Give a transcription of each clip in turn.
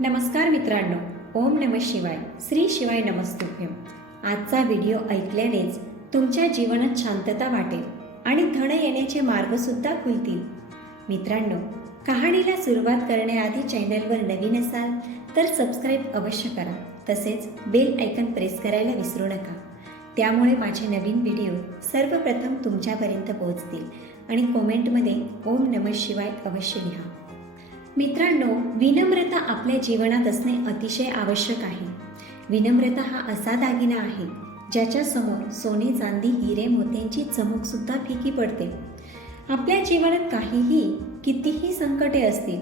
नमस्कार मित्रांनो, ओम नमः शिवाय, श्री शिवाय नमस्तुभ्यम. आजचा व्हिडिओ ऐकल्यानेच तुमच्या जीवनात शांतता वाटेल आणि धन येण्याचे मार्गसुद्धा खुलतील. मित्रांनो, कहाणीला सुरुवात करण्याआधी चॅनलवर नवीन असाल तर सबस्क्राईब अवश्य करा. तसेच बेल आयकन प्रेस करायला विसरू नका. त्यामुळे माझे नवीन व्हिडिओ सर्वप्रथम तुमच्यापर्यंत पोहोचतील आणि कॉमेंटमध्ये ओम नमः शिवाय अवश्य लिहा. मित्रांनो, विनम्रता आपल्या जीवनात असणे अतिशय आवश्यक आहे. विनम्रता हा असा दागिना आहे ज्याच्या समोर सोने, चांदी, हिरे, मोत्यांची चमक सुद्धा फिकी पडते. आपल्या जीवनात कितीही संकटे असतील,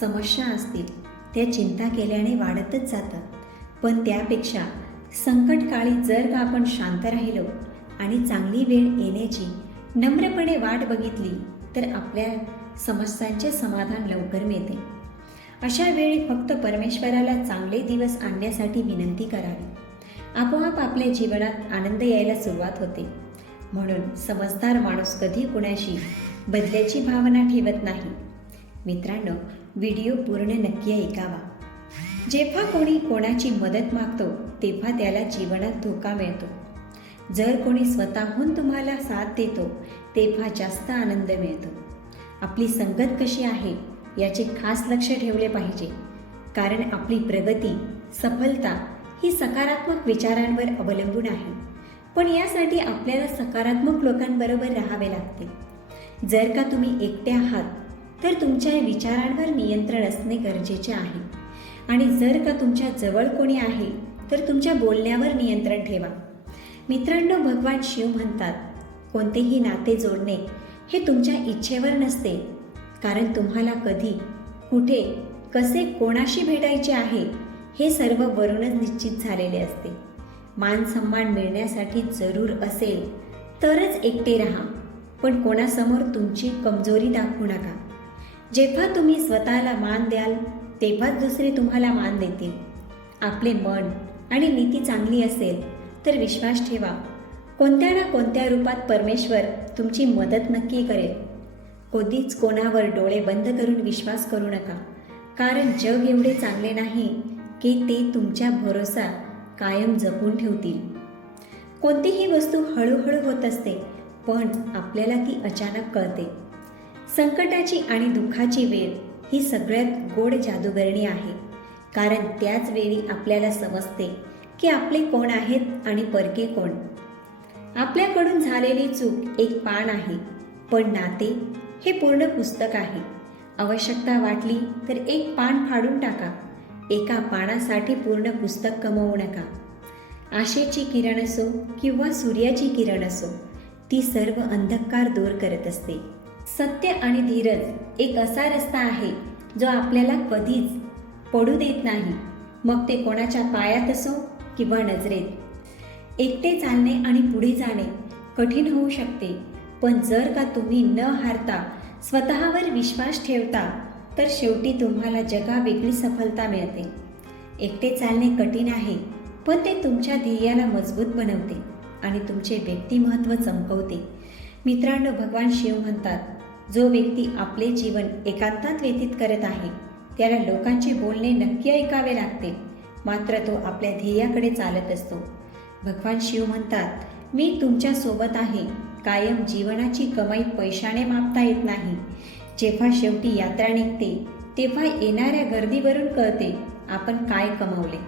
समस्या असतील, त्या चिंता केल्याने वाढतच जातात. पण त्यापेक्षा संकटकाळी जर का आपण शांत राहिलो आणि चांगली वेळ येण्याची नम्रपणे वाट बघितली तर आपल्या समस्यांचे समाधान लवकर मिळते. अशा वेळी फक्त परमेश्वराला चांगले दिवस आणण्यासाठी विनंती करावी. आपोआप आपल्या जीवनात आनंद यायला सुरुवात होते. म्हणून समजदार माणूस कधी कुणाशी बदल्याची भावना ठेवत नाही. मित्रांनो, व्हिडिओ पूर्ण नक्की ऐकावा. जेव्हा कोणी कोणाची मदत मागतो तेव्हा त्याला जीवनात धोका मिळतो. जर कोणी स्वतःहून तुम्हाला साथ देतो तेव्हा जास्त आनंद मिळतो. आपली संगत कशी आहे याचे खास लक्ष ठेवले पाहिजे, कारण आपली प्रगती, सफलता ही सकारात्मक विचारांवर अवलंबून आहे. पण यासाठी आपल्याला सकारात्मक लोकांबरोबर राहावे लागते. जर का तुम्ही एकटे आहात तर तुमच्या विचारांवर नियंत्रण असणे गरजेचे आहे. आणि जर का तुमच्या जवळ कोणी आहे तर तुमच्या बोलण्यावर नियंत्रण ठेवा. मित्रांनो, भगवान शिव म्हणतात, कोणतेही नाते जोडणे हे तुमच्या इच्छेवर नसते, कारण तुम्हाला कधी, कुठे, कसे, कोणाशी भेटायचे आहे हे सर्व वरूनच निश्चित झालेले असते. मान सन्मान मिळण्यासाठी जरूर असेल तरच एकटे राहा, पण कोणासमोर तुमची कमजोरी दाखवू नका. जेव्हा तुम्ही स्वतःला मान द्याल तेव्हाच दुसरे तुम्हाला मान देतील. आपले मन आणि नीती चांगली असेल तर विश्वास ठेवा, कोणत्या ना कोणत्या रूपात परमेश्वर तुमची मदत नक्की करेल. कधीच कोणावर डोळे बंद करून विश्वास करू नका, कारण जग एवढे चांगले नाही की ते तुमच्या भरोसा कायम जपून ठेवतील. कोणतीही वस्तू हळूहळू होत असते, पण आपल्याला ती अचानक कळते. संकटाची आणि दुःखाची वेळ ही सगळ्यात गोड जादूगरणी आहे, कारण त्याच वेळी आपल्याला समजते की आपले कोण आहेत आणि परके कोण. आपल्याकडून झालेली चूक एक पान आहे, पण नाते हे पूर्ण पुस्तक आहे. आवश्यकता वाटली तर एक पान फाडून टाका. एका पानासाठी पूर्ण पुस्तक कमवू नका. आशेची किरण असो किंवा सूर्याची किरण असो, ती सर्व अंधकार दूर करत असते. सत्य आणि धीरज एक असा रस्ता आहे जो आपल्याला कधीच पडू देत नाही, मग ते कोणाच्या पायात असो किंवा नजरेत. एकटे चालणे आणि पुढे जाणे कठीण होऊ शकते, पण जर का तुम्ही न हारता स्वतःवर विश्वास ठेवता तर शेवटी तुम्हाला जगावेगळी सफलता मिळते. एकटे चालणे कठीण आहे, पण ते तुमच्या ध्येयाला मजबूत बनवते आणि तुमचे व्यक्तिमत्व चमकवते. मित्रांनो, भगवान शिव म्हणतात, जो व्यक्ती आपले जीवन एकांतात व्यतीत करत आहे त्याला लोकांचे बोलणे नक्की ऐकावे लागते, मात्र तो आपल्या ध्येयाकडे चालत असतो. भगवान शिव म्हणतात, मी तुमच्या सोबत आहे. कायम जीवनाची कमाई पैशाने मापता येत नाही. जेव्हा शेवटी यात्रा निघते तेव्हा येणाऱ्या गर्दीवरून कळते आपण काय कमवले.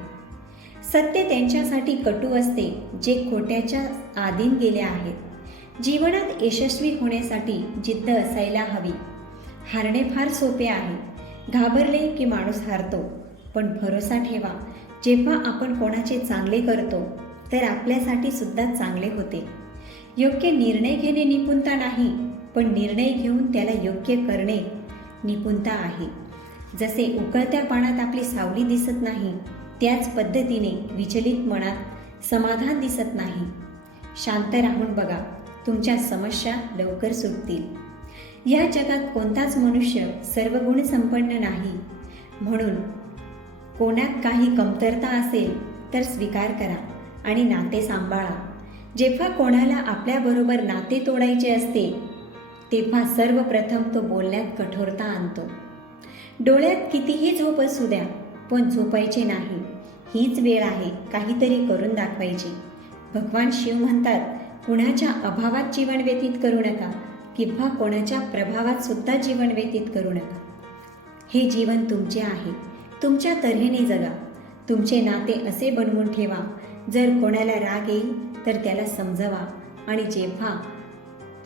सत्य त्यांच्यासाठी कटू असते जे खोट्याच्या आधीन गेले आहेत. जीवनात यशस्वी होण्यासाठी जिद्द असायला हवी. हारणे फार सोपे आहे. घाबरले की माणूस हारतो, पण भरोसा ठेवा, जेव्हा आपण कोणाचे चांगले करतो तर आपल्यासाठी सुद्धा चांगले होते. योग्य निर्णय घेणे निपुणता नाही, पण निर्णय घेऊन त्याला योग्य करणे निपुणता आहे. जसे उकळत्या पाण्यात आपली सावली दिसत नाही, त्याच पद्धतीने विचलित मनात समाधान दिसत नाही. शांत राहून बघा, तुमच्या समस्या लवकर सुटतील. या जगात कोणताच मनुष्य सर्वगुण संपन्न नाही, म्हणून कोणात काही कमतरता असेल तर स्वीकार करा आणि नाते सांभाळा. जेव्हा कोणाला आपल्याबरोबर नाते तोडायचे असते तेव्हा सर्वप्रथम तो बोलण्यात कठोरता आणतो. डोळ्यात कितीही झोप असू द्या, पण झोपायचे नाही. हीच वेळ आहे काहीतरी करून दाखवायची. भगवान शिव म्हणतात, कुणाच्या अभावात जीवन व्यतीत करू नका किंवा कोणाच्या प्रभावात सुद्धा जीवन व्यतीत करू नका. हे जीवन तुमचे आहे. तुमच्या तऱ्हेने जगा. तुमचे नाते असे बनवून ठेवा, जर कोणाला राग येईल तर त्याला समजवा आणि जेव्हा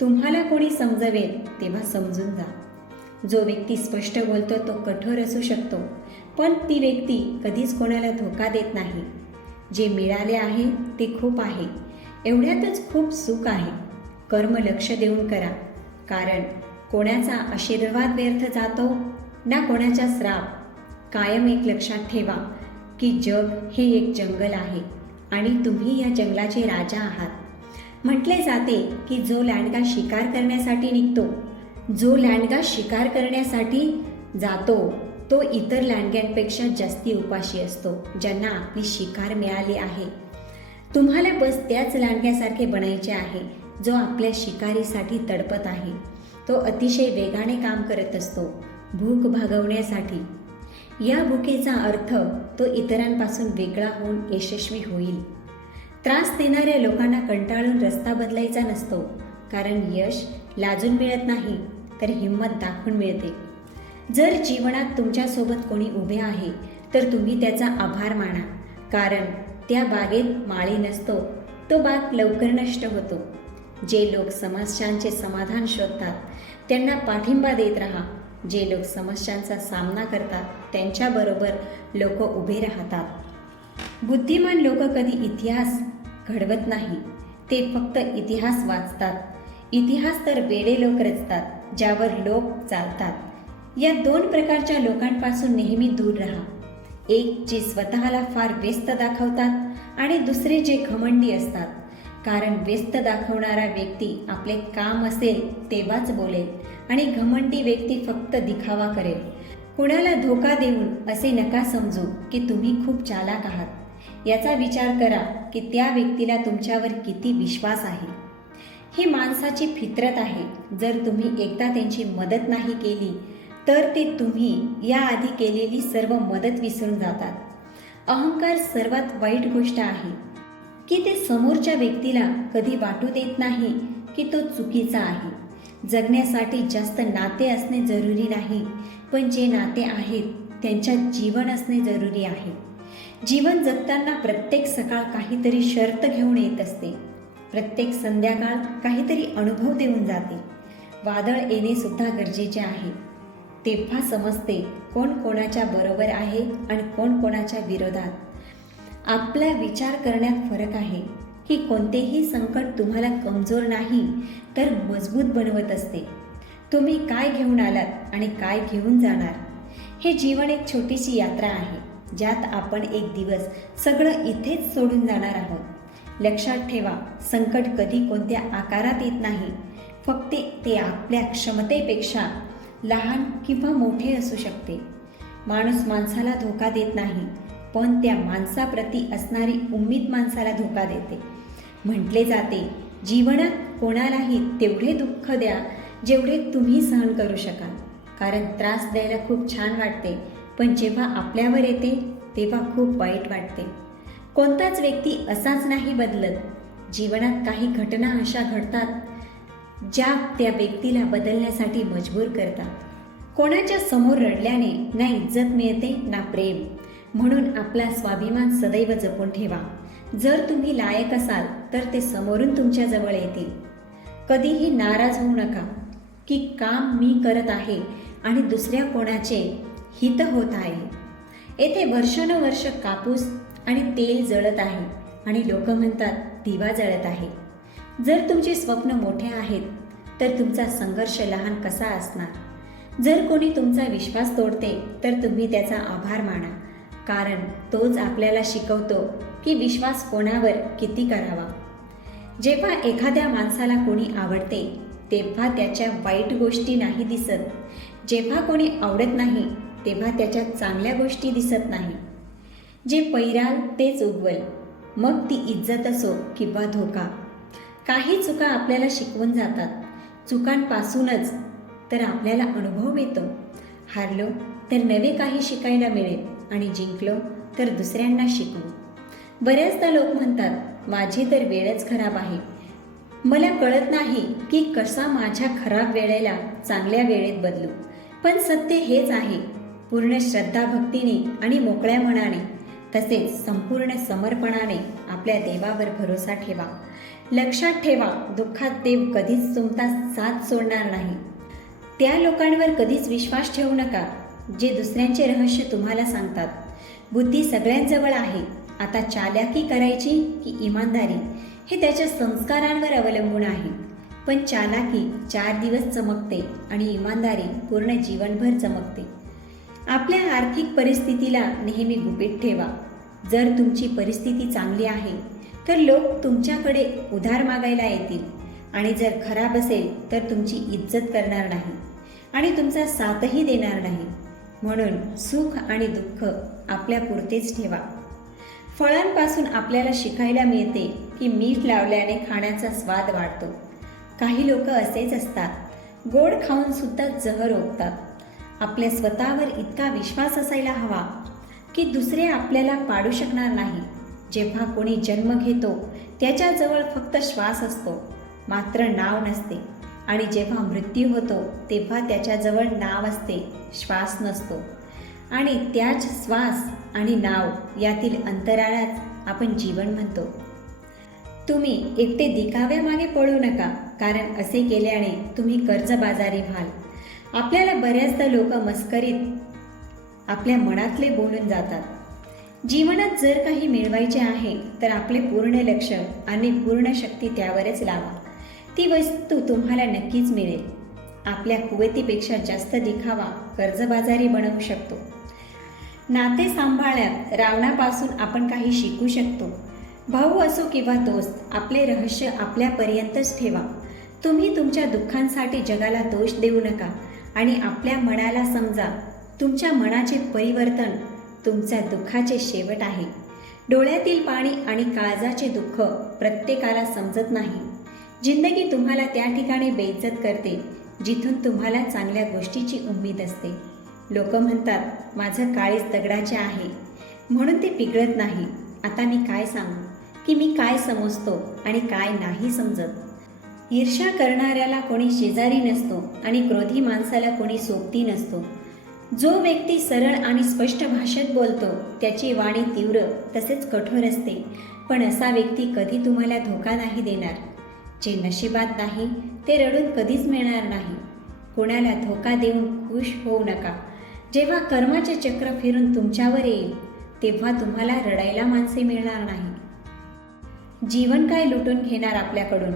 तुम्हाला कोणी समजवेल तेव्हा समजून जा. जो व्यक्ती स्पष्ट बोलतो तो कठोर असू शकतो, पण ती व्यक्ती कधीच कोणाला धोका देत नाही. जे मिळाले आहे ते खूप आहे. एवढ्यातच खूप सुख आहे. कर्म लक्ष देऊन करा, कारण कोणाचा आशीर्वाद व्यर्थ जातो ना कोणाचा श्राप. कायम एक लक्षात ठेवा की जग हे एक जंगल आहे आणि तुम्ही या जंगलाचे राजा आहात. म्हटले जाते की जो लांडगा शिकार करण्यासाठी जातो तो इतर लांडग्यांपेक्षा जास्ती उपाशी असतो, ज्यांना आपली शिकार मिळाली आहे. तुम्हाला बस त्याच लांडग्यासारखे बनायचे आहे जो आपल्या शिकारीसाठी तडपत आहे. तो अतिशय वेगाने काम करत असतो भूक भागवण्यासाठी. या भुकेचा अर्थ तो इतरांपासून वेगळा होऊन यशस्वी होईल. त्रास देणाऱ्या लोकांना कंटाळून रस्ता बदलायचा नसतो, कारण यश लाजून मिळत नाही तर हिंमत दाखवून मिळते. जर जीवनात तुमच्यासोबत कोणी उभे आहे तर तुम्ही त्याचा आभार माना, कारण त्या बागेत माळी नसतो, तो बाग लवकर नष्ट होतो. जे लोक समस्यांचे समाधान शोधतात त्यांना पाठिंबा देत राहा. जे लोक समस्यांचा सामना करतात त्यांच्याबरोबर लोक उभे राहतात. बुद्धिमान लोक कधी इतिहास घडवत नाही, ते फक्त इतिहास वाचतात. इतिहास तर वेडे लोक रचतात ज्यावर लोक चालतात. या दोन प्रकारच्या लोकांपासून नेहमी दूर राहा. एक जे स्वतःला फार व्यस्त दाखवतात आणि दुसरे जे घमंडी असतात, कारण व्यस्त दाखवणारा व्यक्ती आपले काम असेल तेव्हाच बोलेल आणि घमंडी व्यक्ती फक्त दिखावा करेल. कुणाला धोका देऊन असे नका समजू की तुम्ही खूप चालाक आहात. याचा विचार करा की त्या व्यक्तीला तुमच्यावर किती विश्वास आहे. ही माणसाची फितरत आहे. जर तुम्ही एकदा त्यांची मदत नाही केली तर ते तुम्ही याआधी केलेली सर्व मदत विसरून जातात. अहंकार सर्वात वाईट गोष्ट आहे की ते समोरच्या व्यक्तीला कधी वाटू देत नाही की तो चुकीचा आहे. जगण्यासाठी जास्त नाते असणे जरुरी नाही, पण जे नाते आहेत त्यांच्यात जीवन असणे जरुरी आहे. जीवन जगताना प्रत्येक सकाळ काहीतरी शर्त घेऊन येत असते. प्रत्येक संध्याकाळ काहीतरी अनुभव देऊन जाते. वादळ येणे सुद्धा गरजेचे आहे. तेव्हा समजते कोण कोणाच्या बरोबर आहे आणि कोण कोणाच्या विरोधात. आपला विचार करण्यात फरक आहे की कोणतेही संकट तुम्हाला कमजोर नाही तर मजबूत बनवत असते. तुम्ही काय घेऊन आलात आणि काय घेऊन जाणार. हे जीवन एक छोटीशी यात्रा आहे ज्यात आपण एक दिवस सगळं इथेच सोडून जाणार आहोत. लक्षात ठेवा, संकट कधी कोणत्या आकारात येत नाही. फक्त ते आपल्या क्षमतेपेक्षा लहान किंवा मोठे असू शकते. माणूस माणसाला धोका देत नाही, पण त्या माणसाप्रती असणारी उम्मीद माणसाला धोका देते. म्हटले जाते, जीवनात कोणालाही तेवढे दुःख द्या जेवढे तुम्ही सहन करू शकाल, कारण त्रास द्यायला खूप छान वाटते, पण जेव्हा आपल्यावर येते तेव्हा खूप वाईट वाटते. कोणताच व्यक्ती असाच नाही बदलत. जीवनात काही घटना अशा घडतात ज्या त्या व्यक्तीला बदलण्यासाठी मजबूर करतात. कोणाच्या समोर रडल्याने ना इज्जत मिळते ना प्रेम. म्हणून आपला स्वाभिमान सदैव जपून ठेवा. जर तुम्ही लायक असाल तर ते समोरून तुमच्या जवळ येतील. कधीही नाराज होऊ नका की काम मी करत आहे आणि दुसऱ्या कोणाचे हित होत आहे. येथे वर्षानुवर्ष कापूस आणि तेल जळत आहे आणि लोक म्हणतात दिवा जळत आहे. जर तुमचे स्वप्न मोठे आहेत तर तुमचा संघर्ष लहान कसा असणार. जर कोणी तुमचा विश्वास तोडते तर तुम्ही त्याचा आभार माना, कारण तोच आपल्याला शिकवतो की विश्वास कोणावर किती करावा. जेव्हा एखाद्या माणसाला कोणी आवडते तेव्हा त्याच्या वाईट गोष्टी नाही दिसत. जेव्हा कोणी आवडत नाही तेव्हा त्याच्या चांगल्या गोष्टी दिसत नाही. जे पैराल तेच उगवल, मग ती इज्जत असो किंवा धोका. काही चुका आपल्याला शिकवून जातात. चुकांपासूनच तर आपल्याला अनुभव मिळतो. हारलो तर नवे काही शिकायला मिळेल. आणि जिंकलो तर दुसऱ्यांना शिकवू. बऱ्याचदा लोक म्हणतात, माझी तर वेळच खराब आहे. मला कळत नाही की कसा माझ्या खराब वेळेला चांगल्या वेळेत बदलू. पण सत्य हेच आहे, पूर्ण श्रद्धाभक्तीने आणि मोकळ्या मनाने तसेच संपूर्ण समर्पणाने आपल्या देवावर भरोसा ठेवा. लक्षात ठेवा, दुःखात देव कधीच तुमचा साथ सोडणार नाही. त्या लोकांवर कधीच विश्वास ठेवू नका जे दुसऱ्यांचे रहस्य तुम्हाला सांगतात. बुद्धी सगळ्यांजवळ आहे. आता चालाकी करायची की इमानदारी हे त्याच्या संस्कारांवर अवलंबून आहे. पण चालाकी 4 दिवस चमकते आणि इमानदारी पूर्ण जीवनभर चमकते. आपल्या आर्थिक परिस्थितीला नेहमी गुपित ठेवा. जर तुमची परिस्थिती चांगली आहे तर लोक तुमच्याकडे उधार मागायला येतील आणि जर खराब असेल तर तुमची इज्जत करणार नाही आणि तुमचा साथही देणार नाही. म्हणून सुख आणि दुःख आपल्या पुरतेच ठेवा. फळांपासून आपल्याला शिकायला मिळते की मीठ लावल्याने खाण्याचा स्वाद वाढतो. काही लोक असेच असतात, गोड खाऊन सुद्धा जहर ओकतात. आपल्या स्वतःवर इतका विश्वास असायला हवा की दुसरे आपल्याला पाडू शकणार नाही. जेव्हा कोणी जन्म घेतो त्याच्याजवळ फक्त श्वास असतो, मात्र नाव नसते. आणि जेव्हा मृत्यू होतो तेव्हा त्याच्याजवळ नाव असते, श्वास नसतो. आणि त्याच श्वास आणि नाव यातील अंतराळात आपण जीवन म्हणतो. तुम्ही एकटे दिखाव्यामागे पळू नका, कारण असे केल्याने तुम्ही कर्जबाजारी व्हाल. आपल्याला बऱ्याचदा लोक मस्करीत आपल्या मनातले बोलून जातात. जीवनात जर काही मिळवायचे आहे तर आपले पूर्ण लक्ष आणि पूर्ण शक्ती त्यावरच लावा. ती वस्तू तुम्हाला नक्कीच मिळेल. आपल्या कुवतीपेक्षा जास्त दिखावा कर्जबाजारी बनवू शकतो. नाते सांभाळण्यात रावणापासून आपण काही शिकू शकतो. भाऊ असो किंवा दोस्त, आपले रहस्य आपल्यापर्यंतच ठेवा. तुम्ही तुमच्या दुःखांसाठी जगाला दोष देऊ नका आणि आपल्या मनाला समजा, तुमच्या मनाचे परिवर्तन तुमच्या दुःखाचे शेवट आहे. डोळ्यातील पाणी आणि काळजाचे दुःख प्रत्येकाला समजत नाही. जिंदगी तुम्हाला त्या ठिकाणी बेइज्जत करते जिथून तुम्हाला चांगल्या गोष्टीची उम्मीद असते. लोक म्हणतात, माझं काळीज दगडाचे आहे म्हणून ते पिघळत नाही. आता मी काय सांगू की मी काय समजतो आणि काय नाही समजत. ईर्ष्या करणाऱ्याला कोणी शेजारी नसतो आणि क्रोधी माणसाला कोणी सोबती नसतो. जो व्यक्ती सरळ आणि स्पष्ट भाषेत बोलतो त्याची वाणी तीव्र तसेच कठोर असते. पण असा व्यक्ती कधी तुम्हाला धोका नाही देणार. जे नशिबात नाही ते रडून कधीच मिळणार नाही. कोणाला धोका देऊन खुश होऊ नका. जेव्हा कर्माचे चक्र फिरून तुमच्यावर येईल तेव्हा तुम्हाला रडायला माणसे मिळणार नाही. जीवन काय लुटून घेणार आपल्याकडून?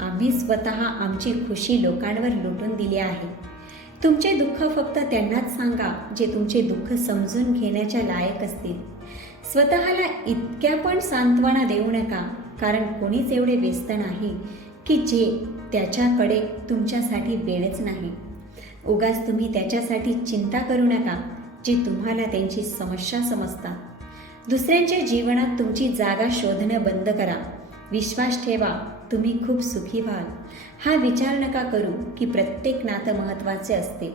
आम्ही स्वतः आमची खुशी लोकांवर लुटून दिली आहे. तुमचे दुःख फक्त त्यांनाच सांगा जे तुमचे दुःख समजून घेण्याच्या लायक असतील. स्वतःला इतक्या पण सांत्वना देऊ नका, कारण कोणीच एवढे व्यस्त नाही की जे त्याच्याकडे तुमच्यासाठी वेळच नाही. उगाच तुम्ही त्याच्यासाठी चिंता करू नका जे तुम्हाला त्यांची समस्या समजतात. दुसऱ्यांच्या जीवनात तुमची जागा शोधणं बंद करा. विश्वास ठेवा, तुम्ही खूप सुखी व्हाल. हा विचार नका करू की प्रत्येक नातं महत्त्वाचे असते.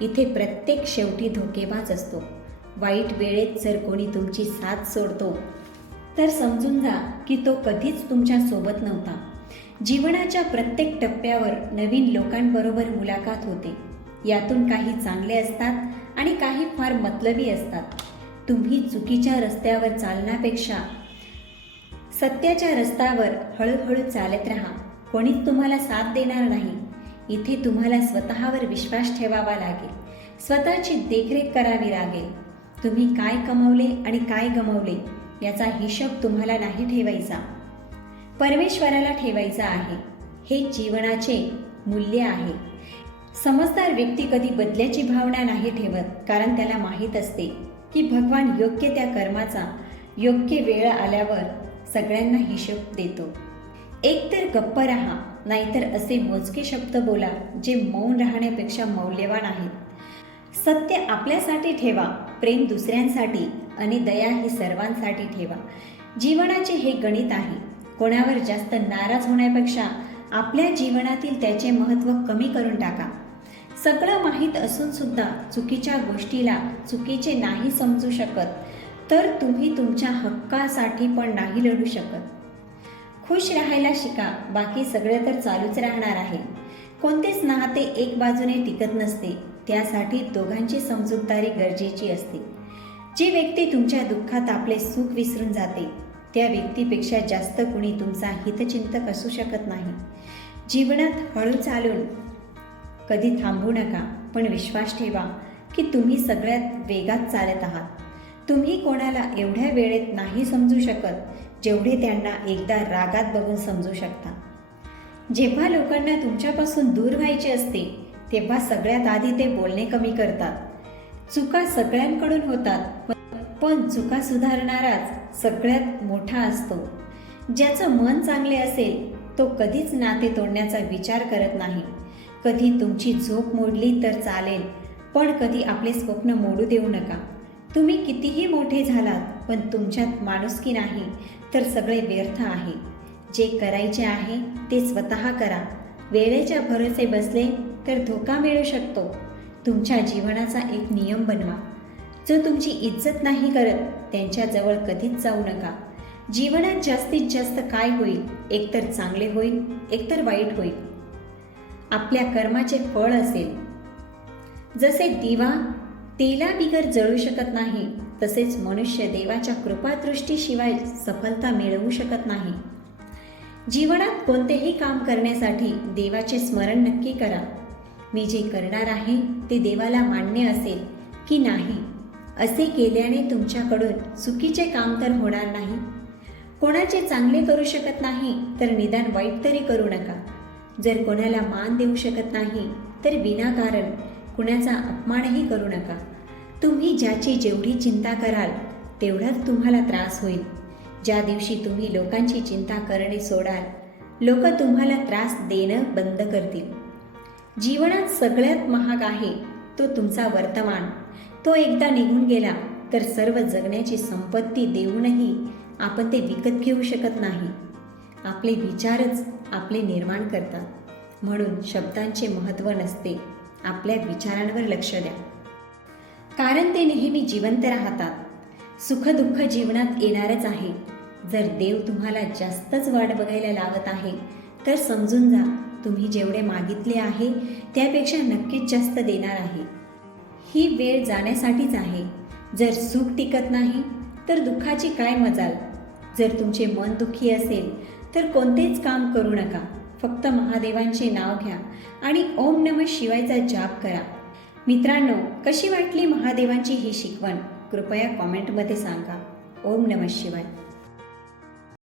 इथे प्रत्येक शेवटी धोकेबाज असतो. वाईट वेळेत जर कोणी तुमची साथ सोडतो तर समजून जा की तो कधीच तुमच्या सोबत नव्हता. जीवनाच्या प्रत्येक टप्प्यावर नवीन लोकांबरोबर मुलाखत होते. यातून काही चांगले असतात आणि काही फार मतलबी असतात. तुम्ही चुकीच्या रस्त्यावर चालण्यापेक्षा सत्याच्या रस्त्यावर हळूहळू चालत राहा. कोणीच तुम्हाला साथ देणार नाही. इथे तुम्हाला स्वतःवर विश्वास ठेवावा लागेल. स्वतःची देखरेख करावी लागेल. तुम्ही काय कमवले आणि काय गमावले याचा हिशोब तुम्हाला नाही ठेवायचा, परमेश्वराला ठेवायचा आहे. हे जीवनाचे मूल्य आहे. समजदार व्यक्ती कधी बदल्याची भावना नाही ठेवत, कारण त्याला माहीत असते की भगवान योग्य त्या कर्माचा योग्य वेळ आल्यावर सगळ्यांना हिशोब देतो. एकतर गप्प राहा, नाहीतर असे मोजके शब्द बोला जे मौन राहण्यापेक्षा मौल्यवान आहेत. सत्य आपल्यासाठी ठेवा, प्रेम दुसऱ्यांसाठी आणि दया ही सर्वांसाठी ठेवा. जीवनाचे हे गणित आहे. कोणावर जास्त नाराज होण्यापेक्षा आपल्या जीवनातील त्याचे महत्त्व कमी करून टाका. सगळं माहीत असून सुद्धा चुकीच्या गोष्टीला चुकीचे नाही समजू शकत, तर तुम्ही तुमच्या हक्कासाठी पण नाही लढू शकत. खुश राहायला शिका, बाकी सगळं तर चालूच राहणार आहे. कोणतेच नाते एक बाजूने टिकत नसते, त्यासाठी दोघांची समजूतदारी गरजेची असते. जी व्यक्ती तुमच्या दुःखात आपले सुख विसरून जाते, त्या व्यक्तीपेक्षा जास्त कुणी तुमचा हितचिंतक असू शकत नाही. जीवनात हळू चालून कधी थांबू नका, पण विश्वास ठेवा की तुम्ही सगळ्यात वेगात चालत आहात. तुम्ही कोणाला एवढ्या वेळेत नाही समजू शकत, जेवढे त्यांना एकदा रागात बघून समजू शकता. जेव्हा लोकांना तुमच्यापासून दूर व्हायचे असते, तेव्हा सगळ्यात आधी ते बोलणे कमी करतात. चुका सगळ्यांकडून होतात, पण चुका सुधारणाराच सगळ्यात मोठा असतो. ज्याचं मन चांगले असेल तो कधीच नाते तोडण्याचा विचार करत नाही. कधी तुमची झोप मोडली तर चालेल, पण कधी आपले स्वप्न मोडू देऊ नका. तुम्ही कितीही मोठे झालात, पण तुमच्यात माणुसकी नाही तर सगळे व्यर्थ आहे. जे करायचे आहे ते स्वतः करा. वेळेच्या भरोसे बसले तर धोका मिळू शकतो. तुमच्या जीवनाचा एक नियम बनवा. जो तुमची इज्जत नाही करत त्यांच्याजवळ कधीच जाऊ नका. जीवनात जास्तीत जास्त काय होईल? एकतर चांगले होईल, एकतर वाईट होईल. आपल्या कर्माचे फळ असेल. जसे दिवा तेलाबिगर जळू शकत नाही, तसेच मनुष्य देवाच्या कृपादृष्टीशिवाय सफलता मिळवू शकत नाही. जीवनात कोणतेही काम करण्यासाठी देवाचे स्मरण नक्की करा. मी जे करणार आहे ते देवाला मान्य असेल की नाही. असे केल्याने तुमच्याकडून चुकीचे काम तर होणार नाही. कोणाचे चांगले करू शकत नाही तर निदान वाईट तरी करू नका. जर कोणाला मान देऊ शकत नाही तर विनाकारण कुणाचा अपमानही करू नका. तुम्ही ज्याची जेवढी चिंता कराल तेवढाच तुम्हाला त्रास होईल. ज्या दिवशी तुम्ही लोकांची चिंता करणे सोडाल, लोक तुम्हाला त्रास देणं बंद करतील. जीवनात सगळ्यात महाग आहे तो तुमचा वर्तमान. तो एकदा निघून गेला तर सर्व जगण्याची संपत्ती देऊनही आपण ते विकत घेऊ शकत नाही. आपले विचारच आपले निर्माण करतात. म्हणून शब्दांचे महत्त्व नसते, आपल्या विचारांवर लक्ष द्या, कारण ते नेहमी जिवंत राहतात. सुखदुःख जीवनात येणारच आहे. जर देव तुम्हाला जास्तच वाट बघायला लावत आहे तर समजून जा, तुम्ही जेवढे मागितले आहे त्यापेक्षा नक्कीच जास्त देणार आहे. ही वेळ जाण्यासाठीच आहे. जर सुख टिकत नाही तर दुःखाची काय मजाल. जर तुमचे मन दुःखी असेल तर कोणतेच काम करू नका. फक्त महादेवांचे नाव घ्या आणि ओम नमः शिवायचा जाप करा. मित्रांनो, कशी वाटली महादेवांची ही शिकवण? कृपया कॉमेंटमध्ये सांगा. ओम नमः शिवाय.